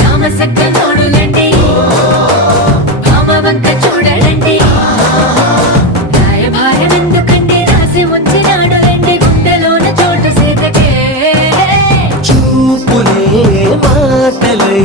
రామసక్క నోడులండి భామవంక చూడలండి రాయభారం ఎందుకండి రాసి ఉంచినాడు రండి గుండెలోన చోటు సీతకే చూపులే మాటలై